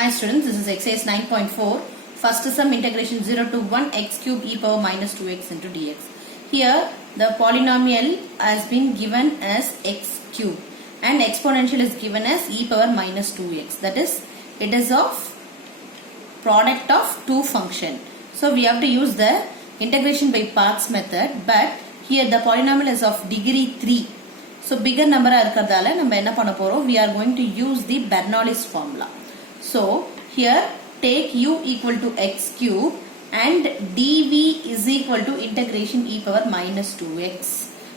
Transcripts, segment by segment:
Hi students, this is exercise 9.4. First sum integration 0 to 1 x cube e power minus 2x into dx. Here the polynomial has been given as x cube and exponential is given as e power minus 2x. That is, it is of product of two function. So we have to use the integration by parts method, but here the polynomial is of degree 3. So bigger number இருக்கறதால நம்ம என்ன பண்ண போறோம், we are going to use the Bernoulli's formula. So here take u equal to x cube and dv is equal to integration e power minus 2x.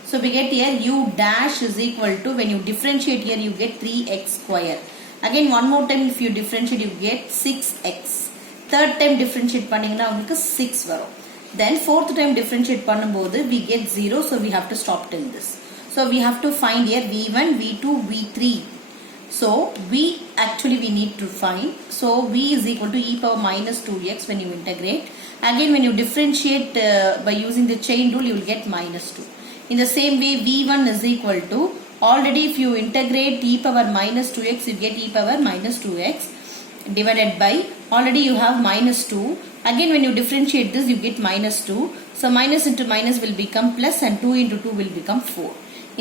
So we get here u dash is equal to, when you differentiate here you get 3x square. Again one more time if you differentiate you get 6x. Third time differentiate பண்ணீங்கன்னா உங்களுக்கு 6 வரும். Then fourth time differentiate பண்ணும்போது we get 0, so we have to stop till this. So we have to find here v1, v2, v3. So we need to find. So v is equal to e power minus 2x when you integrate. Again when you differentiate by using the chain rule you will get minus 2. In the same way v1 is equal to, already if you integrate e power minus 2x you get e power minus 2x divided by, already you have minus 2. Again when you differentiate this you get minus 2. So minus into minus will become plus and 2 into 2 will become 4.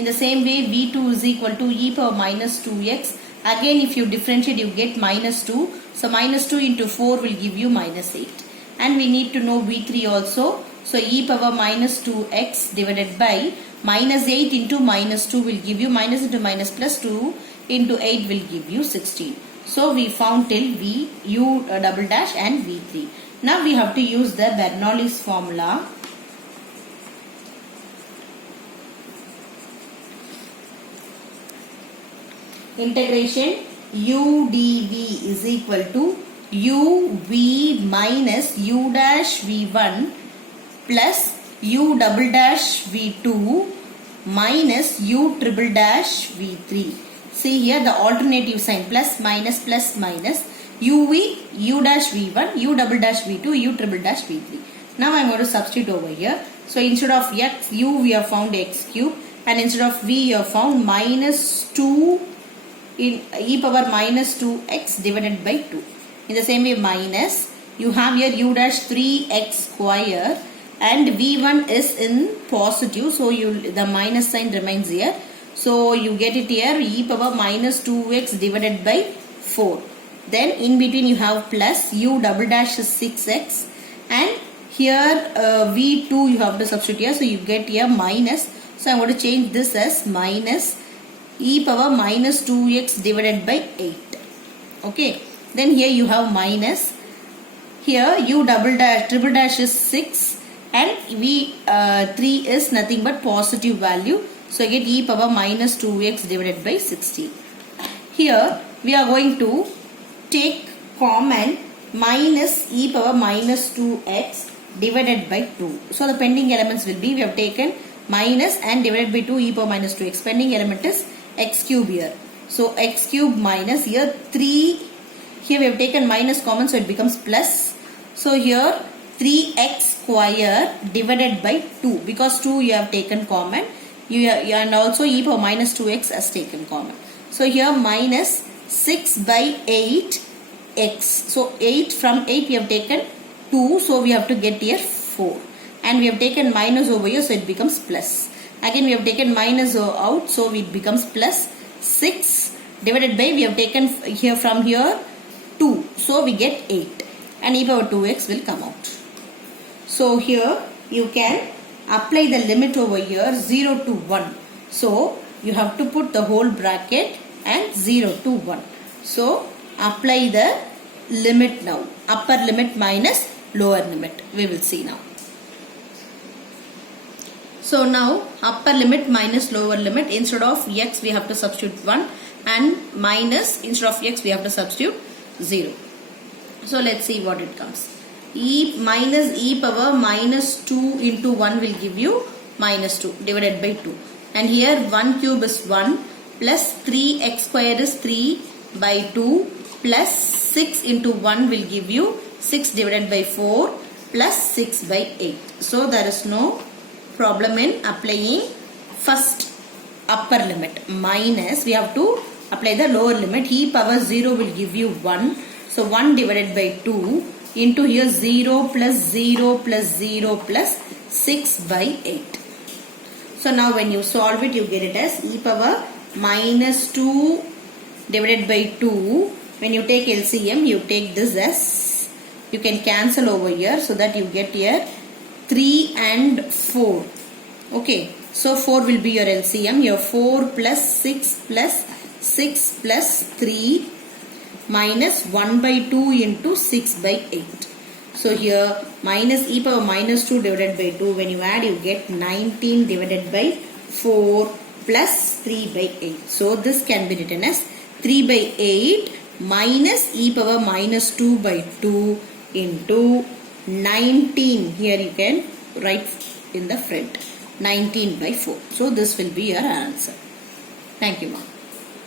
In the same way v2 is equal to e power minus 2x. Again if you differentiate you get minus 2. So minus 2 into 4 will give you minus 8. And we need to know v3 also. So e power minus 2x divided by minus 8 into minus 2 will give you, minus into minus plus 2 into 8 will give you 16. So we found till v u double dash and v3. Now we have to use the Bernoulli's formula. Integration u dv is equal to uv minus u dash v1 plus u double dash v2 minus u triple dash v3. See here the alternative sign, plus minus plus minus, uv u dash v1, u double dash v2, u triple dash v3. Now I am going to substitute over here. So instead of x, u we have found x cube, and instead of v you have found minus 2 in e power minus 2x divided by 2. In the same way minus, you have here u dash 3x square and v1 is in positive, so the minus sign remains here. So you get it here e power minus 2x divided by 4. Then in between you have plus, u double dash is 6x, and here v2 you have to substitute here, so you get here minus. So I am going to change this as minus e power minus 2x divided by 8. Okay, then here you have minus, here u double dash triple dash is 6 and v3 is nothing but positive value, so I get e power minus 2x divided by 16. Here we are going to take common minus e power minus 2x divided by 2. So the pending elements will be, we have taken minus and divided by 2 e power minus 2x. Pending element is x cube here. So x cube minus, here 3, here we have taken minus common, so it becomes plus. So here 3x square divided by 2, because 2 you have taken common, and also e power minus 2x has taken common. So here minus 6 by 8x. So 8, from 8 we have taken 2, so we have to get here 4. And we have taken minus over here, so it becomes plus. Again we have taken minus out, so it becomes plus 6 divided by, we have taken here from here 2, so we get 8, and e power 2x will come out. So here you can apply the limit over here 0 to 1. So you have to put the whole bracket and 0 to 1. So apply the limit now, upper limit minus lower limit. We will see now. So now upper limit minus lower limit, instead of x we have to substitute 1, and minus, instead of x we have to substitute 0. So let's see what it comes. E minus e power minus 2 into 1 will give you minus 2 divided by 2. And here 1 cube is 1 plus 3x square is 3 by 2 plus 6 into 1 will give you 6 divided by 4 plus 6 by 8. So there is no problem in applying first upper limit, minus we have to apply the lower limit. E power 0 will give you 1. So 1 divided by 2 into here 0 plus 0 plus 0 plus 6 by 8. So now when you solve it, you get it as e power minus 2 divided by 2. When you take LCM, you take this as, you can cancel over here so that you get here 3 and 4. Okay, so 4 will be your LCM. Your 4 plus 6 plus 6 plus 3 minus 1 by 2 into 6 by 8. So here minus e power minus 2 divided by 2. When you add, you get 19 divided by 4 plus 3 by 8. So this can be written as 3 by 8 minus e power minus 2 by 2 into 19. Here you can write in the front 19 by 4. So this will be your answer. Thank you, ma'am.